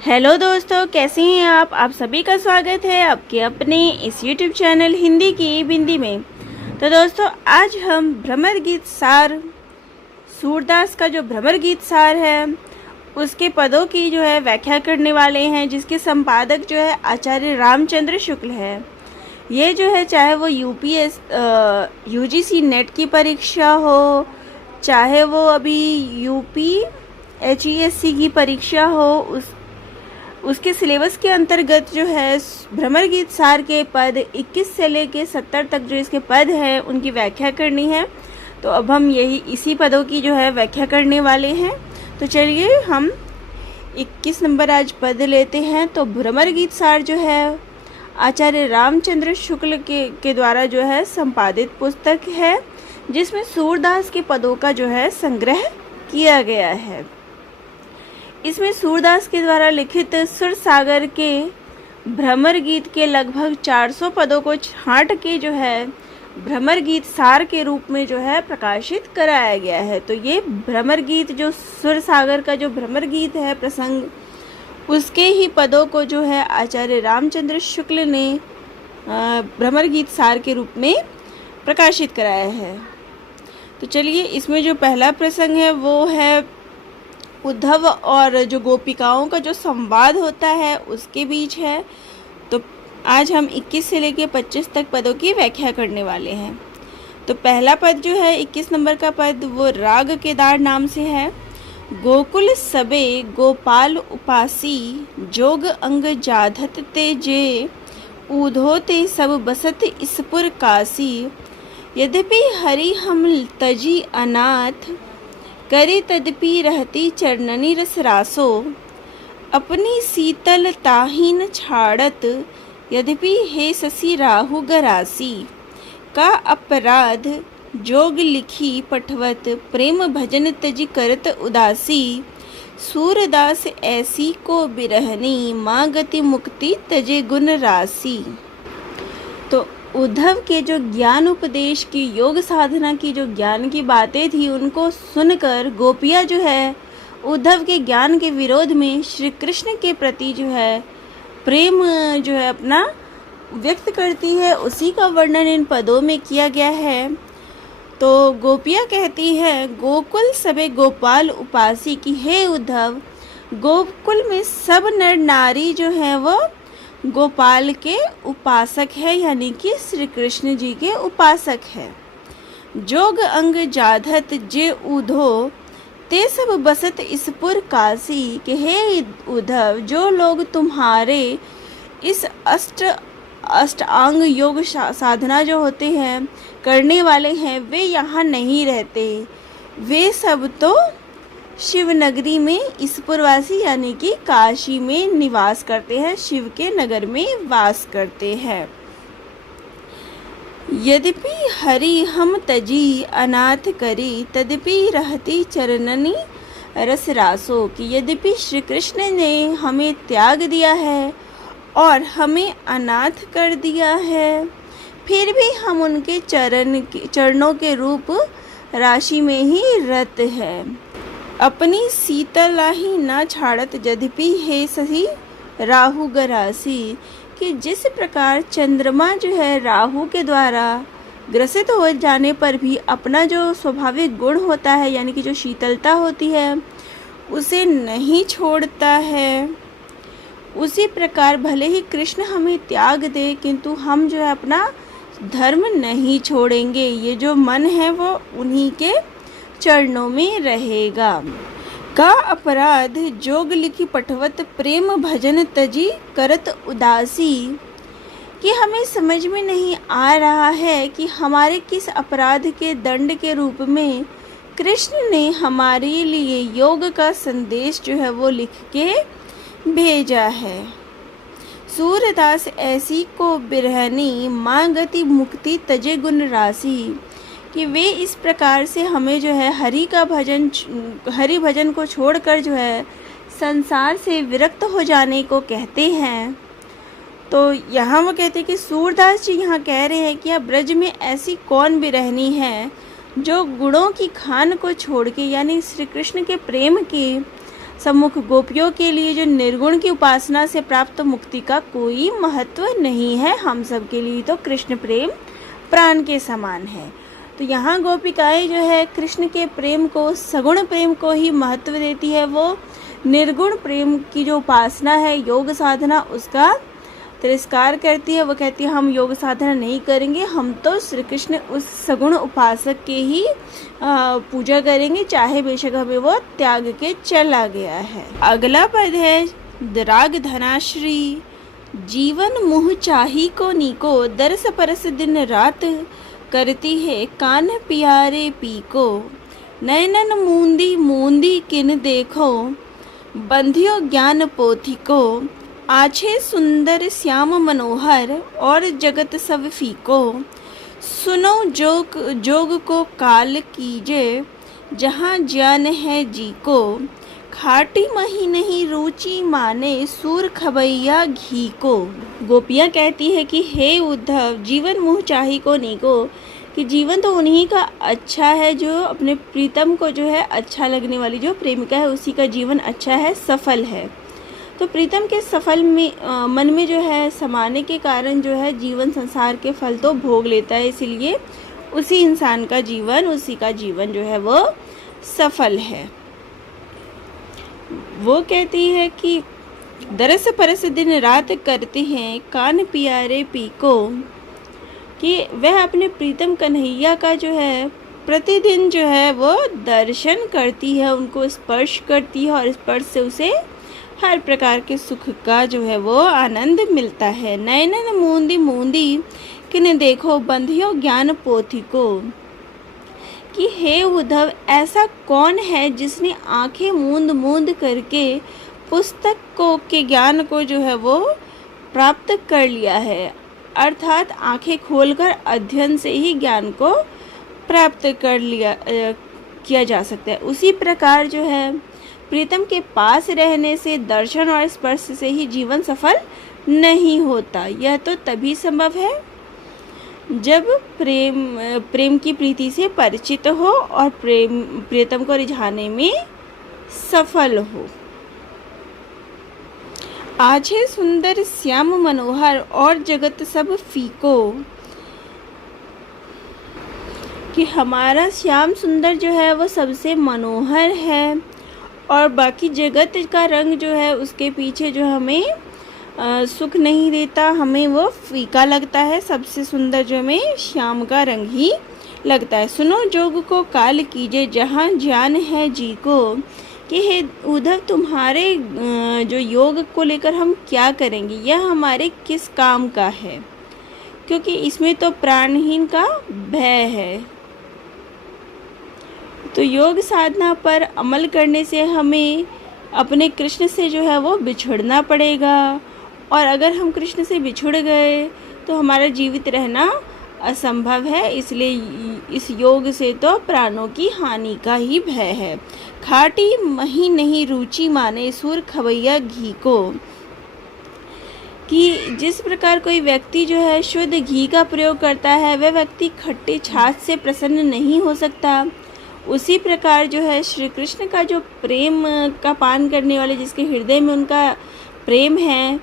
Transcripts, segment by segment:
Hello दोस्तों, कैसे हैं आप सभी का स्वागत है आपके अपने इस YouTube चैनल हिंदी की बिंदी में। तो दोस्तों, आज हम भ्रमर गीत सार सूरदास का जो भ्रमर गीत सार है उसके पदों की जो है व्याख्या करने वाले हैं, जिसके संपादक जो है आचार्य रामचंद्र शुक्ल है। ये जो है चाहे वो UGC नेट की परीक्षा हो, चाहे वो अभी UPHESC की परीक्षा हो, उसके सिलेबस के अंतर्गत जो है भ्रमर गीत सार के पद 21 से लेके 70 तक जो इसके पद हैं उनकी व्याख्या करनी है। तो अब हम इसी पदों की जो है व्याख्या करने वाले हैं। तो चलिए हम 21 नंबर आज पद लेते हैं। तो भ्रमर गीत सार जो है आचार्य रामचंद्र शुक्ल के द्वारा जो है संपादित पुस्तक है, जिसमें सूरदास के पदों का जो है संग्रह किया गया है। इसमें सूरदास के द्वारा लिखित सुर सागर के भ्रमर गीत के लगभग 400 पदों को छांट के जो है भ्रमर गीत सार के रूप में जो है प्रकाशित कराया गया है। तो ये भ्रमर गीत, जो सुर सागर का जो भ्रमर गीत है प्रसंग, उसके ही पदों को जो है आचार्य रामचंद्र शुक्ल ने भ्रमर गीत सार के रूप में प्रकाशित कराया है। तो चलिए, इसमें जो पहला प्रसंग है वो है उद्धव और जो गोपिकाओं का जो संवाद होता है उसके बीच है। तो आज हम 21 से लेके 25 तक पदों की व्याख्या करने वाले हैं। तो पहला पद जो है 21 नंबर का पद वो राग केदार नाम से है। गोकुल सबे गोपाल उपासी, जोग अंग जाधत ते जे, ऊधो ते सब बसत इसपुर काशी, यद्यपि हरि हम तजी अनाथ, करे तदपि रहती चरणनी रस रासो, अपनी शीतल ताहीन छाड़त, यद्यपि हे शशि राहु गरासी, का अपराध जोग लिखी पठवत, प्रेम भजन तजी करत उदासी, सूरदास ऐसी को बिरहनी, माँ गति मुक्ति तजे गुण राशि। तो उद्धव के जो ज्ञान उपदेश की, योग साधना की जो ज्ञान की बातें थी, उनको सुनकर गोपियाँ जो है उद्धव के ज्ञान के विरोध में श्री कृष्ण के प्रति जो है प्रेम जो है अपना व्यक्त करती है। उसी का वर्णन इन पदों में किया गया है। तो गोपियाँ कहती है, गोकुल सबे गोपाल उपासी, की हे उद्धव, गोकुल में सब नर नारी जो है वो गोपाल के उपासक है, यानी कि श्री कृष्ण जी के उपासक है। जोग अंग जाधत जे ऊधो, ते सब बसत इसपुर काशी, के हे उद्धव, जो लोग तुम्हारे इस अष्टांग योग साधना जो होते हैं करने वाले हैं, वे यहाँ नहीं रहते। वे सब तो शिवनगरी में ईसपुरवासी यानी कि काशी में निवास करते हैं, शिव के नगर में वास करते हैं। यद्यपि हरि हम तजी अनाथ करी, तदपि रहती चरणनी रस रासो, कि यद्यपि श्री कृष्ण ने हमें त्याग दिया है और हमें अनाथ कर दिया है, फिर भी हम उनके चरणों के रूप राशि में ही रत है। अपनी शीतलाही ना छाड़त, यद्यपि हे शशि राहु गरासी, कि जिस प्रकार चंद्रमा जो है राहु के द्वारा ग्रसित हो जाने पर भी अपना जो स्वाभाविक गुण होता है, यानी कि जो शीतलता होती है, उसे नहीं छोड़ता है, उसी प्रकार भले ही कृष्ण हमें त्याग दे, किंतु हम जो है अपना धर्म नहीं छोड़ेंगे। ये जो मन है वो उन्हीं के चरणों में रहेगा। का अपराध जोग लिखी पठवत, प्रेम भजन तजी करत उदासी, कि हमें समझ में नहीं आ रहा है कि हमारे किस अपराध के दंड के रूप में कृष्ण ने हमारे लिए योग का संदेश जो है वो लिख के भेजा है। सूरदास ऐसी को बिरहनी, माँ गति मुक्ति तजे गुण राशि, कि वे इस प्रकार से हमें जो है हरि भजन को छोड़कर जो है संसार से विरक्त हो जाने को कहते हैं। तो यहाँ वो कहते हैं कि सूरदास जी यहाँ कह रहे हैं कि अब ब्रज में ऐसी कौन बिरहनी है जो गुणों की खान को छोड़ के, यानी श्री कृष्ण के प्रेम के सम्मुख गोपियों के लिए जो निर्गुण की उपासना से प्राप्त मुक्ति का कोई महत्व नहीं है। हम सब के लिए तो कृष्ण प्रेम प्राण के समान है। तो यहाँ गोपिकाएं जो है कृष्ण के प्रेम को, सगुण प्रेम को ही महत्व देती है। वो निर्गुण प्रेम की जो उपासना है, योग साधना, उसका तिरस्कार करती है। वो कहती है हम योग साधना नहीं करेंगे, हम तो श्री कृष्ण उस सगुण उपासक के ही पूजा करेंगे, चाहे बेशक हमें वो त्याग के चला गया है। अगला पद है राग धनाश्री। जीवन मुह चाही को नीको, दरस परस दिन रात करती है कान प्यारे पी को। नयनन मूंदी मूंदी किन देखो, बंधियो ज्ञान पोथी को। आछे सुंदर श्याम मनोहर, और जगत सब फीको। सुनो जोग को काल कीजे, जहाँ ज्ञान है जी को। खाटी मही नहीं रुचि माने, सूर खबैया घी को। गोपियाँ कहती है कि हे उद्धव, जीवन मुँह चाही को नीको, कि जीवन तो उन्हीं का अच्छा है जो अपने प्रीतम को जो है अच्छा लगने वाली जो प्रेमिका है उसी का जीवन अच्छा है, सफल है। तो प्रीतम के सफल में मन में जो है समाने के कारण जो है जीवन संसार के फल तो भोग लेता है, इसीलिए उसी इंसान का जीवन, उसी का जीवन जो है वो सफल है। वो कहती है कि दरस परस दिन रात करते हैं कान प्यारे पी को, कि वह अपने प्रीतम कन्हैया का जो है प्रतिदिन जो है वो दर्शन करती है, उनको स्पर्श करती है, और स्पर्श से उसे हर प्रकार के सुख का जो है वो आनंद मिलता है। नयनन मूंदी मूंदी किन देखो, बंधियो ज्ञान पोथी को, कि हे उद्धव, ऐसा कौन है जिसने आंखें मूंद मूंद करके पुस्तक को के ज्ञान को जो है वो प्राप्त कर लिया है। अर्थात आंखें खोलकर अध्ययन से ही ज्ञान को प्राप्त कर लिया किया जा सकता है। उसी प्रकार जो है प्रीतम के पास रहने से, दर्शन और स्पर्श से ही जीवन सफल नहीं होता। यह तो तभी संभव है जब प्रेम की प्रीति से परिचित हो और प्रीतम को रिझाने में सफल हो। आज है सुंदर श्याम मनोहर, और जगत सब फीको, कि हमारा श्याम सुंदर जो है वो सबसे मनोहर है, और बाकी जगत का रंग जो है उसके पीछे जो हमें सुख नहीं देता, हमें वो फीका लगता है। सबसे सुंदर जो हमें श्याम का रंग ही लगता है। सुनो जोग को काल कीजिए, जहाँ ज्ञान है जी को, कि हे उद्धव, तुम्हारे जो योग को लेकर हम क्या करेंगे, यह हमारे किस काम का है, क्योंकि इसमें तो प्राणहीन का भय है। तो योग साधना पर अमल करने से हमें अपने कृष्ण से जो है वो बिछड़ना पड़ेगा, और अगर हम कृष्ण से बिछुड़ गए तो हमारा जीवित रहना असंभव है। इसलिए इस योग से तो प्राणों की हानि का ही भय है। खाटी मही नहीं रुचि माने, सूर खबैया घी को, कि जिस प्रकार कोई व्यक्ति जो है शुद्ध घी का प्रयोग करता है, वह व्यक्ति खट्टे छाछ से प्रसन्न नहीं हो सकता। उसी प्रकार जो है श्री कृष्ण का जो प्रेम का पान करने वाले, जिसके हृदय में उनका प्रेम है,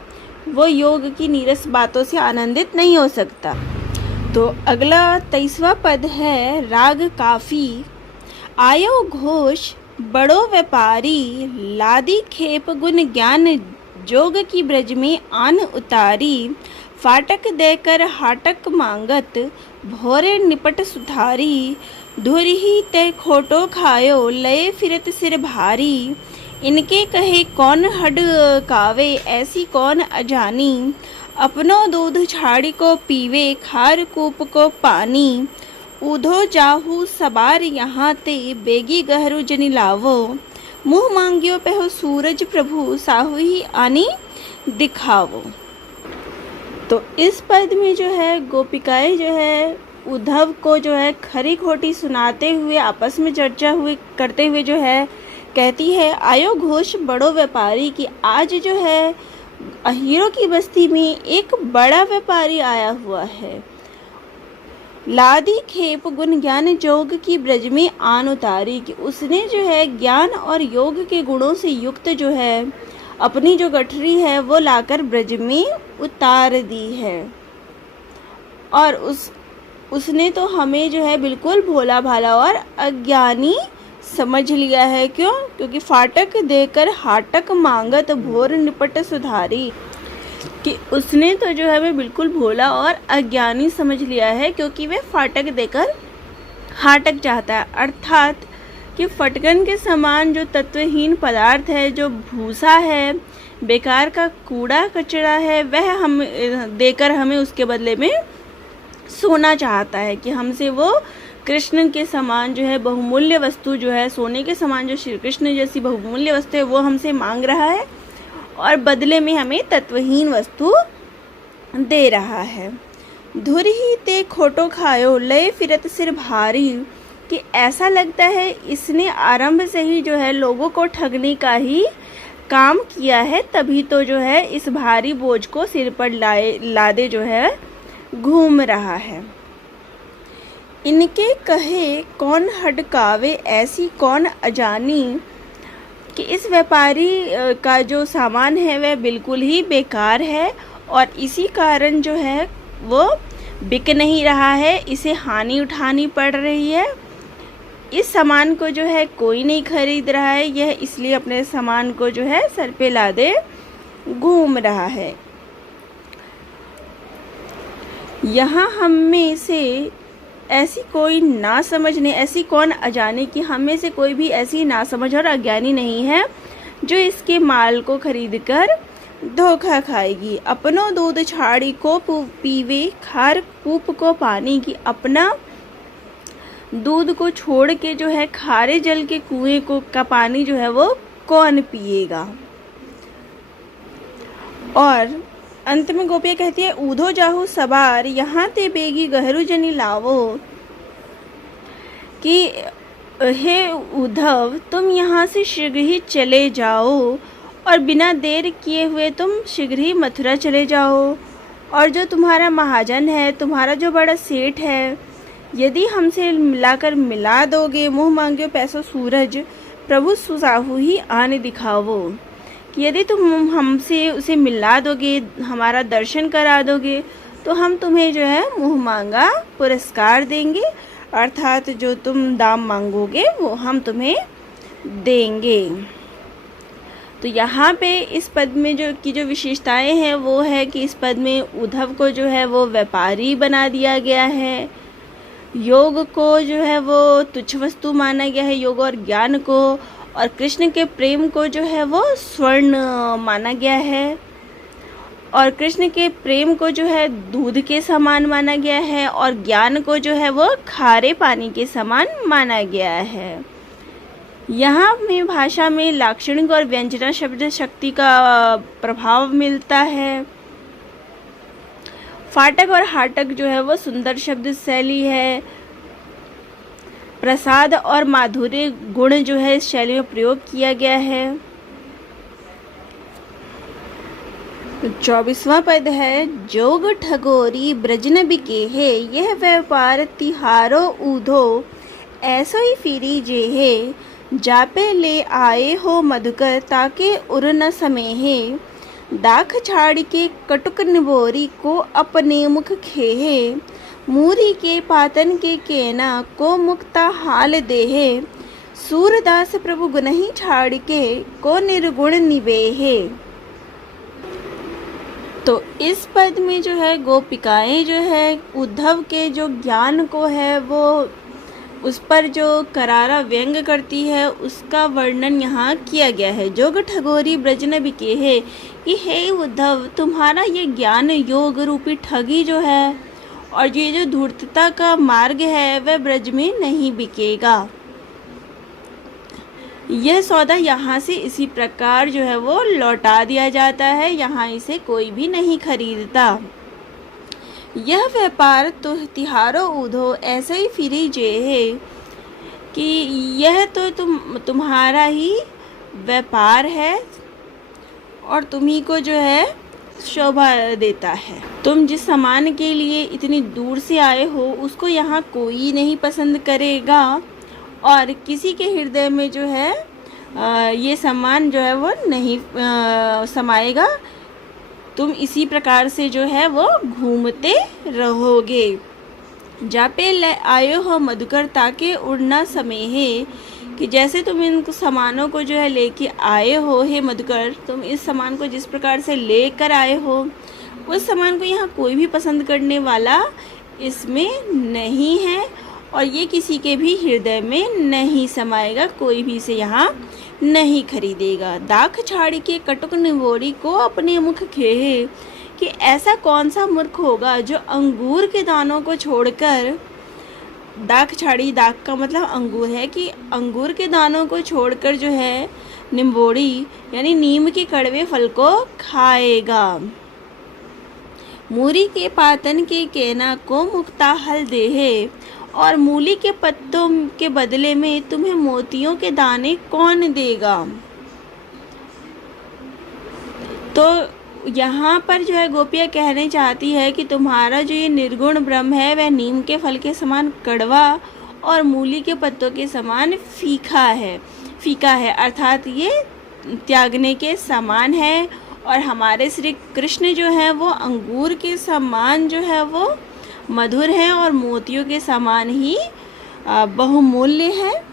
वो योग की नीरस बातों से आनंदित नहीं हो सकता। तो अगला 23वां पद है राग काफी। आयो घोष बड़ो व्यापारी, लादी खेप गुण ज्ञान जोग की ब्रज में आन उतारी। फाटक देकर हाटक मांगत, भोरे निपट सुधारी। धुरही ते खोटो खायो, लये फिरत सिर भारी। इनके कहे कौन हड कावे, ऐसी कौन अजानी। अपनो दूध छाड़ी को पीवे, खार कूप को पानी। ऊधो जाहू सबार यहाँ ते, बेगी गहरू जनि लावो। मुँह मांगियो पहो सूरज प्रभु, साहु ही आनी दिखावो। तो इस पद में जो है गोपिकाएं जो है उद्धव को जो है खरी खोटी सुनाते हुए, आपस में चर्चा करते हुए जो है कहती है, आयो घोष बड़ो व्यापारी, कि आज जो है हीरो की बस्ती में एक बड़ा व्यापारी आया हुआ है। लादी खेप गुण ज्ञान जोग की ब्रज में आन उतारी, कि उसने जो है ज्ञान और योग के गुणों से युक्त जो है अपनी जो गठरी है वो लाकर ब्रज में उतार दी है। और उसने तो हमें जो है बिल्कुल भोला भाला और अज्ञानी समझ लिया है। क्यों? क्योंकि फाटक देकर हाटक मांगत भोर निपट सुधारी, कि उसने तो जो है हमें बिल्कुल भोला और अज्ञानी समझ लिया है, क्योंकि वह फाटक देकर हाटक चाहता है। अर्थात कि फटकन के समान जो तत्वहीन पदार्थ है, जो भूसा है, बेकार का कूड़ा कचरा है, वह हम देकर हमें उसके बदले में सोना चाहता है, कि हमसे वो कृष्ण के समान जो है बहुमूल्य वस्तु जो है, सोने के समान जो श्री कृष्ण जैसी बहुमूल्य वस्तु है वो हमसे मांग रहा है और बदले में हमें तत्वहीन वस्तु दे रहा है। धुर ही ते खोटो खायो लय फिरत सिर भारी, कि ऐसा लगता है इसने आरंभ से ही जो है लोगों को ठगने का ही काम किया है, तभी तो जो है इस भारी बोझ को सिर पर लादे जो है घूम रहा है। इनके कहे कौन हड़कावे ऐसी कौन अजानी, कि इस व्यापारी का जो सामान है वह बिल्कुल ही बेकार है और इसी कारण जो है वो बिक नहीं रहा है, इसे हानि उठानी पड़ रही है। इस सामान को जो है कोई नहीं खरीद रहा है, यह इसलिए अपने सामान को जो है सर पे लादे घूम रहा है। यहाँ हम में से ऐसी कोई ना समझने, ऐसी कौन अजाने, कि हम में से कोई भी ऐसी ना समझ और अज्ञानी नहीं है जो इसके माल को खरीदकर धोखा खाएगी। अपनो दूध छाड़ी को पीवे खार कूप को पानी, की अपना दूध को छोड़ के जो है खारे जल के कुएं को का पानी जो है वो कौन पिएगा। और अंत में गोपियाँ कहती है ऊधो जाहु सवार यहाँ ते बेगी गहरू जनी लावो, कि हे उद्धव तुम यहाँ से शीघ्र ही चले जाओ और बिना देर किए हुए तुम शीघ्र ही मथुरा चले जाओ। और जो तुम्हारा महाजन है, तुम्हारा जो बड़ा सेठ है, यदि हमसे मिलाकर मिला दोगे, मुँह मांगे पैसों सूरज प्रभु सुसाहु ही आने दिखावो, कि यदि तुम हमसे उसे मिला दोगे, हमारा दर्शन करा दोगे, तो हम तुम्हें जो है मुँह मांगा पुरस्कार देंगे, अर्थात जो तुम दाम मांगोगे वो हम तुम्हें देंगे। तो यहाँ पे इस पद में जो विशेषताएं हैं वो है कि इस पद में उद्धव को जो है वो व्यापारी बना दिया गया है, योग को जो है वो तुच्छ वस्तु माना गया है, योग और ज्ञान को, और कृष्ण के प्रेम को जो है वो स्वर्ण माना गया है, और कृष्ण के प्रेम को जो है दूध के समान माना गया है, और ज्ञान को जो है वो खारे पानी के समान माना गया है। यहाँ में भाषा में लाक्षणिक और व्यंजना शब्द शक्ति का प्रभाव मिलता है। फाटक और हाटक जो है वो सुंदर शब्द शैली है। प्रसाद और माधुर्य गुण जो है इस शैली में प्रयोग किया गया है। 24वां पद है जोग ठगोरी ब्रजन बिके है, यह व्यापार तिहारो ऊधो ऐसो ही फिरी जे है, जापे ले आए हो मधुकर ताके उर न समेहे, दाख छाड़ के कटुक निबोरी को अपने मुख खेहे, मूरी के पातन के केना को मुक्ता हाल देहे, सूरदास प्रभु गुनहि छाड़ के को निर्गुण निवेहे। तो इस पद में जो है गोपिकाएं जो है उद्धव के जो ज्ञान को है वो उस पर जो करारा व्यंग करती है उसका वर्णन यहाँ किया गया है। जोग ठगोरी ब्रजन बिके है, कि हे उद्धव तुम्हारा ये ज्ञान योग रूपी ठगी जो है और ये जो धूर्तता का मार्ग है वह ब्रज में नहीं बिकेगा। यह सौदा यहाँ से इसी प्रकार जो है वो लौटा दिया जाता है, यहाँ इसे कोई भी नहीं खरीदता। यह व्यापार तो तिहारो ऊधो ऐसे ही फिरी जे है, कि यह तो तुम्हारा ही व्यापार है और तुम्ही को जो है शोभा देता है। तुम जिस सामान के लिए इतनी दूर से आए हो उसको यहाँ कोई नहीं पसंद करेगा और किसी के हृदय में जो है ये सामान जो है वो नहीं समाएगा। तुम इसी प्रकार से जो है वो घूमते रहोगे। जापे आयो हो मधुकर ताके उड़ना समय है, कि जैसे तुम इन सामानों को जो है लेके आए हो हे मधुकर, तुम इस सामान को जिस प्रकार से लेकर आए हो उस सामान को यहाँ कोई भी पसंद करने वाला इसमें नहीं है और ये किसी के भी हृदय में नहीं समाएगा, कोई भी इसे यहाँ नहीं खरीदेगा। दाख छाड़ी के कटुक निवोरी को अपने मुख खेहे, कि ऐसा कौन सा मूर्ख होगा जो अंगूर के दानों को छोड़कर, दाख छाड़ी, दाख का मतलब अंगूर है, कि अंगूर के दानों को छोड़कर जो है निम्बोड़ी यानी नीम के कड़वे फल को खाएगा। मूरी के पातन के केना को मुक्ता हल देहे, और मूली के पत्तों के बदले में तुम्हें मोतियों के दाने कौन देगा। तो यहाँ पर जो है गोपियाँ कहने चाहती है कि तुम्हारा जो ये निर्गुण ब्रह्म है वह नीम के फल के समान कड़वा और मूली के पत्तों के समान फीका है, अर्थात ये त्यागने के समान है। और हमारे श्री कृष्ण जो है वो अंगूर के समान जो है वो मधुर है और मोतियों के समान ही बहुमूल्य है।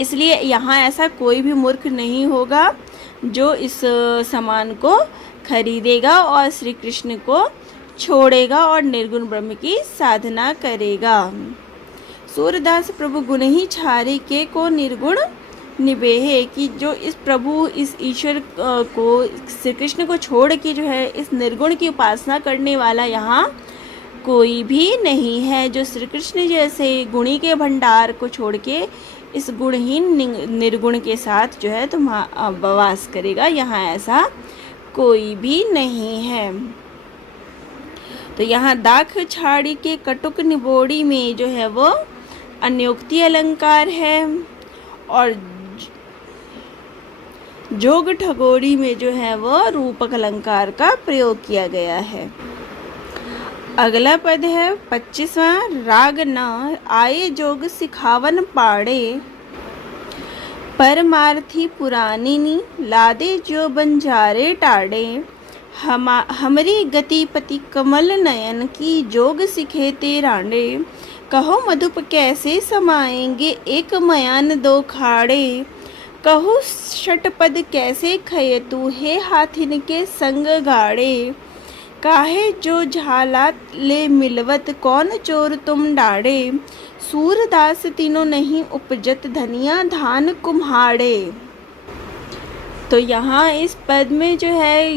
इसलिए यहाँ ऐसा कोई भी मूर्ख नहीं होगा जो इस सामान को खरीदेगा और श्री कृष्ण को छोड़ेगा और निर्गुण ब्रह्म की साधना करेगा। सूरदास प्रभु गुण ही छारे के को निर्गुण निबेहे, कि जो इस प्रभु इस ईश्वर को श्री कृष्ण को छोड़ के जो है इस निर्गुण की उपासना करने वाला यहाँ कोई भी नहीं है। जो श्री कृष्ण जैसे गुणी के भंडार को छोड़ के इस गुणहीन निर्गुण के साथ जो है तुम वास करेगा, यहाँ ऐसा कोई भी नहीं है। तो यहाँ दाख छाड़ी के कटुक निबोड़ी में जो है वो अन्योक्ति अलंकार है और जोग ठगोड़ी में जो है वो रूपक अलंकार का प्रयोग किया गया है। अगला पद है 25वां। राग न आए जोग सिखावन पाड़े, परमार्थी पुरानिनी लादे जो बंजारे टाड़े, हमरी गतिपति कमल नयन की जोग सिखे ते रांडे, कहो मधुप कैसे समाएंगे एक मयान दो खाड़े, कहो षटपद कैसे खये तू है हाथिन के संग गाड़े, काहे जो झाला ले मिलवत कौन चोर तुम डाड़े, सूरदास तीनों नहीं उपजत धनिया धान कुम्हाड़े। तो यहाँ इस पद में जो है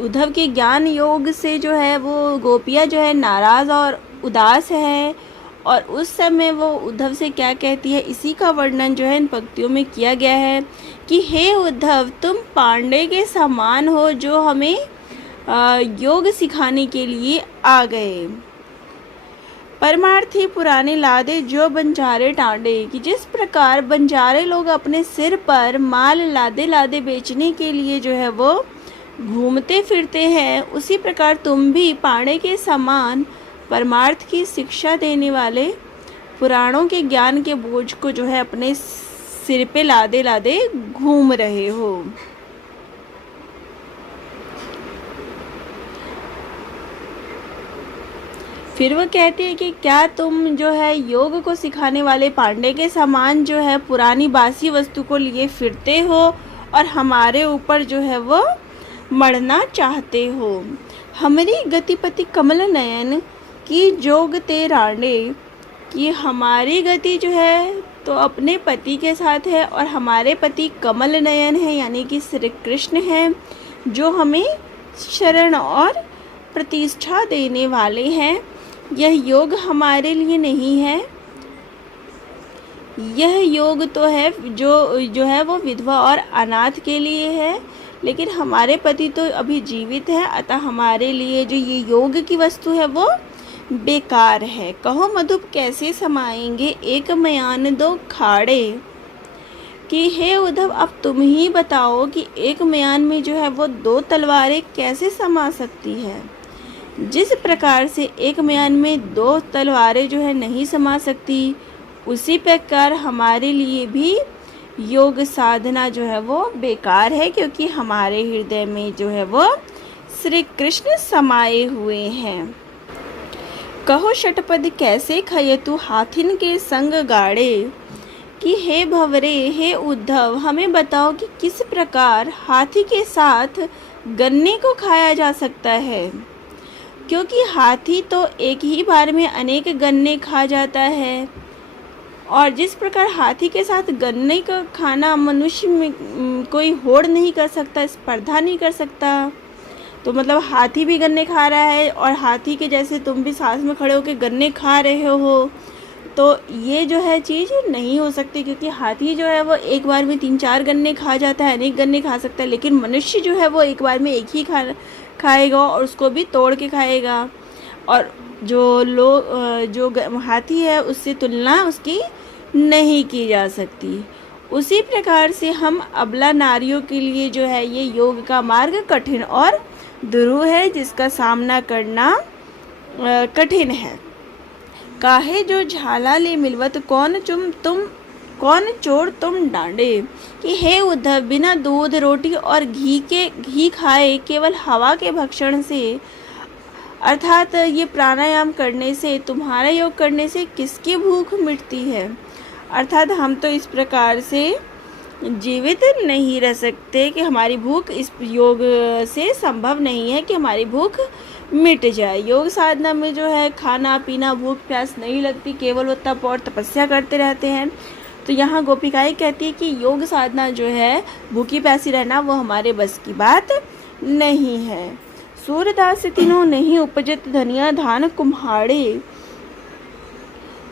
उद्धव के ज्ञान योग से जो है वो गोपियाँ जो है नाराज़ और उदास है और उस समय वो उद्धव से क्या कहती है इसी का वर्णन जो है इन पंक्तियों में किया गया है कि हे उद्धव, तुम पांडे के समान हो जो हमें योग सिखाने के लिए आ गए। परमार्थी पुराने लादे जो बंजारे टांडे, कि जिस प्रकार बंजारे लोग अपने सिर पर माल लादे लादे बेचने के लिए जो है वो घूमते फिरते हैं, उसी प्रकार तुम भी पांडे के समान परमार्थ की शिक्षा देने वाले पुराणों के ज्ञान के बोझ को जो है अपने सिर पे लादे लादे घूम रहे हो। फिर वो कहते हैं कि क्या तुम जो है योग को सिखाने वाले पांडे के समान जो है पुरानी बासी वस्तु को लिए फिरते हो और हमारे ऊपर जो है वो मढ़ना चाहते हो। हमारी गतिपति कमल नयन की जोग ते रांडे, कि हमारी गति जो है तो अपने पति के साथ है और हमारे पति कमल नयन है यानी कि श्री कृष्ण हैं जो हमें शरण और प्रतिष्ठा देने वाले हैं। यह योग हमारे लिए नहीं है, यह योग तो है जो है वो विधवा और अनाथ के लिए है, लेकिन हमारे पति तो अभी जीवित है, अतः हमारे लिए जो ये योग की वस्तु है वो बेकार है। कहो मधुप कैसे समाएंगे एक मयान दो खाड़े, कि हे उद्धव, अब तुम ही बताओ कि एक म्यान में जो है वो 2 तलवारें कैसे समा सकती है। जिस प्रकार से एक म्यान में 2 तलवारें जो है नहीं समा सकती, उसी प्रकार हमारे लिए भी योग साधना जो है वो बेकार है, क्योंकि हमारे हृदय में जो है वो श्री कृष्ण समाये हुए हैं। कहो षटपद कैसे खयतु हाथिन के संग गाड़े, कि हे भंवरे, हे उद्धव, हमें बताओ कि किस प्रकार हाथी के साथ गन्ने को खाया जा सकता है, क्योंकि हाथी तो एक ही बार में अनेक गन्ने खा जाता है, और जिस प्रकार हाथी के साथ गन्ने का खाना मनुष्य में कोई होड़ नहीं कर सकता, स्पर्धा नहीं कर सकता। तो मतलब हाथी भी गन्ने खा रहा है और हाथी के जैसे तुम भी साथ में खड़े होकर गन्ने खा रहे हो, तो ये जो है चीज़ नहीं हो सकती, क्योंकि हाथी जो है वो एक बार में 3-4 गन्ने खा जाता है, अनेक गन्ने खा सकता है, लेकिन मनुष्य जो है वो एक बार में एक ही खाएगा और उसको भी तोड़ के खाएगा। और जो हाथी है उससे तुलना उसकी नहीं की जा सकती। उसी प्रकार से हम अबला नारियों के लिए जो है ये योग का मार्ग कठिन और दुरूह है, जिसका सामना करना कठिन है। काहे जो झाला ले मिलवत कौन चोर तुम डांडे, कि हे उद्धव, बिना दूध रोटी और घी खाए केवल हवा के भक्षण से, अर्थात ये प्राणायाम करने से, तुम्हारा योग करने से किसकी भूख मिटती है। अर्थात हम तो इस प्रकार से जीवित नहीं रह सकते कि हमारी भूख, इस योग से संभव नहीं है कि हमारी भूख मिट जाए। योग साधना में जो है खाना पीना, भूख प्यास नहीं लगती, केवल वो तप और तपस्या करते रहते हैं। तो यहाँ गोपिकाएं कहती है कि योग साधना जो है, भूखी प्यासी रहना, वो हमारे बस की बात नहीं है। सूरदास तीनों नहीं उपजत धनिया धान कुम्हाड़े।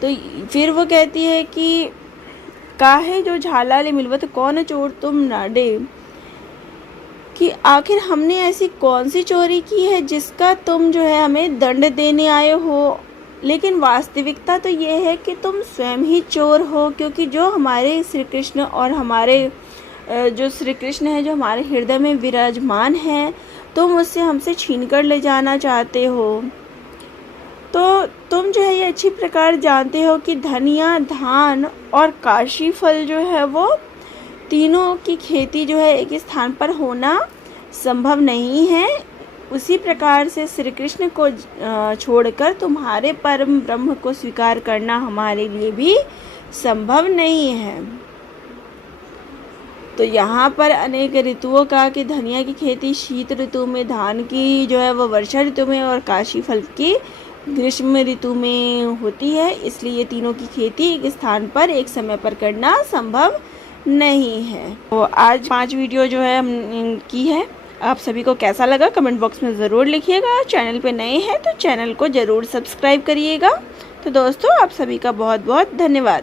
तो फिर वो कहती है कि काहे जो झाला ले मिलवत कौन चोर तुम नाडे, कि आखिर हमने ऐसी कौन सी चोरी की है जिसका तुम जो है हमें दंड देने आए हो। लेकिन वास्तविकता तो ये है कि तुम स्वयं ही चोर हो, क्योंकि जो हमारे श्री कृष्ण और हमारे जो श्री कृष्ण है जो हमारे हृदय में विराजमान है, तुम उससे हमसे छीन कर ले जाना चाहते हो। तो तुम जो है ये अच्छी प्रकार जानते हो कि धनिया, धान और काशी फल जो है वो तीनों की खेती जो है एक स्थान पर होना संभव नहीं है। उसी प्रकार से श्री कृष्ण को छोड़कर तुम्हारे परम ब्रह्म को स्वीकार करना हमारे लिए भी संभव नहीं है। तो यहाँ पर अनेक ऋतुओं का कि धनिया की खेती शीत ऋतु में, धान की जो है वो वर्षा ऋतु में, और काशी फल की ग्रीष्म ऋतु में होती है। इसलिए ये तीनों की खेती एक स्थान पर एक समय पर करना संभव नहीं है। तो आज 5 वीडियो जो है हम की है, आप सभी को कैसा लगा कमेंट बॉक्स में ज़रूर लिखिएगा। चैनल पे नए हैं तो चैनल को ज़रूर सब्सक्राइब करिएगा। तो दोस्तों, आप सभी का बहुत बहुत धन्यवाद।